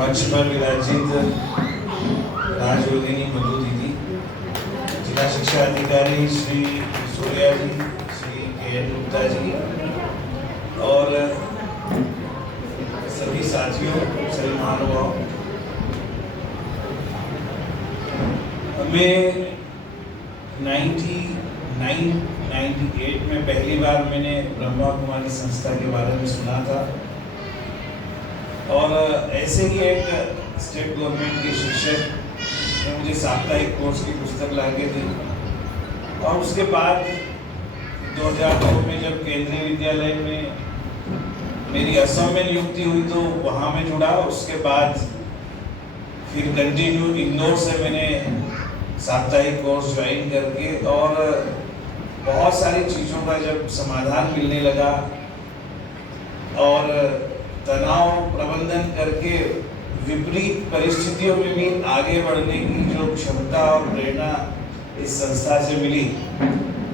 मंच पर विराजित राजयोगिनी मधु दीदी, जिला शिक्षा अधिकारी श्री सूर्या जी, श्री के गुप्ता जी और सभी साथियों, सभी महानुभाव, हमें 98 में पहली बार मैंने ब्रह्मा कुमारी संस्था के बारे में सुना था और ऐसे ही एक स्टेट गवर्नमेंट के शिक्षक ने मुझे साप्ताहिक कोर्स की पुस्तक ला के दी और उसके बाद 2002 में जब केंद्रीय विद्यालय में मेरी असम में नियुक्ति हुई तो वहाँ में जुड़ा। उसके बाद फिर कंटिन्यू इंदौर से मैंने साप्ताहिक कोर्स ज्वाइन करके और बहुत सारी चीज़ों का जब समाधान मिलने लगा और तनाव प्रबंधन करके विपरीत परिस्थितियों में भी आगे बढ़ने की जो क्षमता और प्रेरणा इस संस्था से मिली,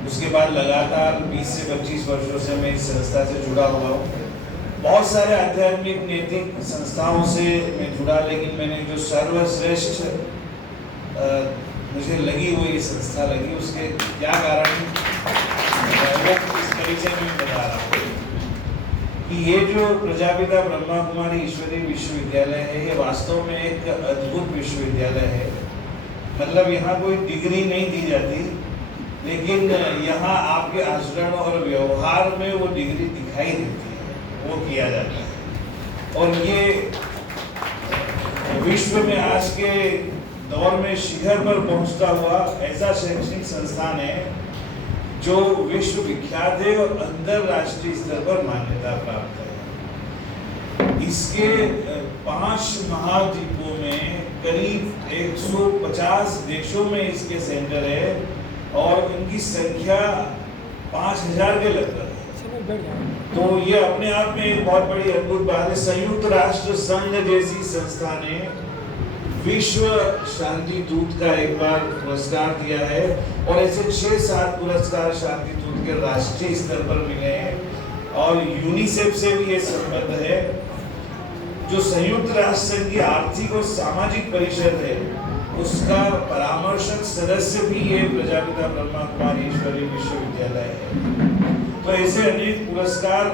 उसके बाद लगातार 20 से 25 वर्षों से मैं इस संस्था से जुड़ा हुआ हूँ। बहुत सारे आध्यात्मिक नैतिक संस्थाओं से मैं जुड़ा, लेकिन मैंने जो सर्वश्रेष्ठ मुझे लगी वो ये संस्था लगी। उसके क्या कारण वो इस परिचय में बता रहा हूँ कि ये जो प्रजापिता ब्रह्मा कुमारी ईश्वरीय विश्वविद्यालय है, ये वास्तव में एक अद्भुत विश्वविद्यालय है। मतलब यहाँ कोई डिग्री नहीं दी जाती, लेकिन यहाँ आपके आचरण और व्यवहार में वो डिग्री दिखाई देती है, वो किया जाता है। और ये विश्व में आज के दौर में शिखर पर पहुंचता हुआ ऐसा शैक्षणिक संस्थान है जो विश्व विख्यात है और अंतरराष्ट्रीय स्तर पर मान्यता प्राप्त है। इसके 5 महाद्वीपों में करीब 150 देशों में इसके सेंटर है और इनकी संख्या 5000 के लगभग है। तो ये अपने आप में एक बहुत बड़ी अद्भुत बात है। संयुक्त राष्ट्र संघ जैसी संस्था ने विश्व शांति दूत का एक बार पुरस्कार दिया है और ऐसे 6-7 पुरस्कार शांति दूत के राष्ट्रीय स्तर पर मिले हैं और यूनिसेफ से भी ये संबंध है। जो संयुक्त राष्ट्र संघ की आर्थिक और सामाजिक परिषद है, उसका परामर्शक सदस्य भी ये प्रजापिता ब्रह्मा कुमारी ईश्वरीय विश्वविद्यालय है। तो ऐसे अनेक पुरस्कार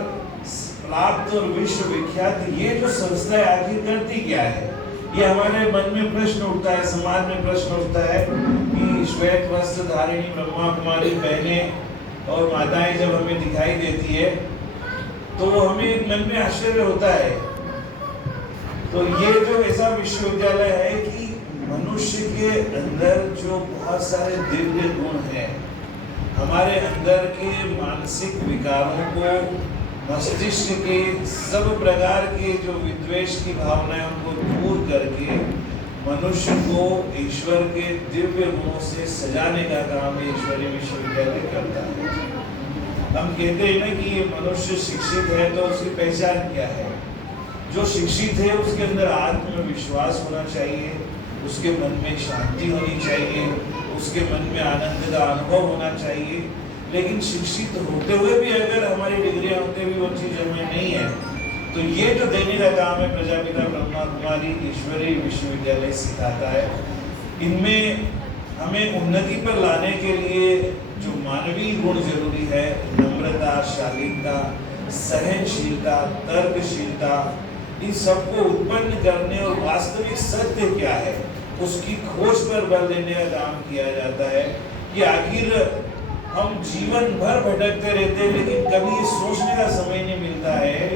प्राप्त और विश्व विख्यात ये जो संस्था है, आखिर करती क्या है? ये हमारे मन में प्रश्न उठता है, समाज में प्रश्न उठता है कि श्वेत वस्त्र धारिणी ब्रह्मा कुमारी बहनें और माताएं जब हमें दिखाई देती है तो हमें मन में आश्चर्य होता है। तो ये जो ऐसा विश्वविद्यालय है कि मनुष्य के अंदर जो बहुत सारे दिव्य गुण हैं, हमारे अंदर के मानसिक विकारों को, मस्तिष्क के सब प्रकार के जो विद्वेष की भावनाएं उनको दूर करके मनुष्य को ईश्वर के दिव्य गुणों से सजाने का काम ईश्वरीय विश्वविद्यालय करता है। हम कहते हैं ना कि मनुष्य शिक्षित है तो उसकी पहचान क्या है? जो शिक्षित है उसके अंदर आत्मविश्वास होना चाहिए, उसके मन में शांति होनी चाहिए, उसके मन में आनंद का अनुभव होना चाहिए। लेकिन शिक्षित होते हुए भी अगर हमारी डिग्रियां होते भी वो चीज़ हमें नहीं है, तो ये जो देने का काम है प्रजापिता ब्रह्मा कुमारी ईश्वरीय विश्वविद्यालय सिखाता है। इनमें हमें उन्नति पर लाने के लिए जो मानवीय गुण जरूरी है, नम्रता, शालीनता, सहनशीलता, तर्कशीलता, इन सबको उत्पन्न करने और वास्तविक सत्य क्या है उसकी खोज पर बल देने का काम किया जाता है कि आखिर हम जीवन भर भटकते रहते हैं, लेकिन कभी ये सोचने का समय नहीं मिलता है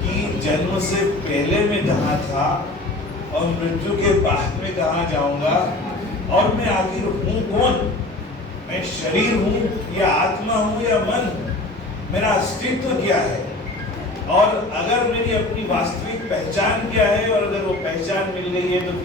कि जन्म से पहले मैं कहाँ था और मृत्यु के बाद में कहाँ जाऊंगा और मैं आखिर हूँ कौन? मैं शरीर हूँ या आत्मा हूँ या मन? मेरा अस्तित्व क्या है? और अगर मेरी अपनी वास्तविक पहचान क्या है और अगर वो पहचान मिल गई है तो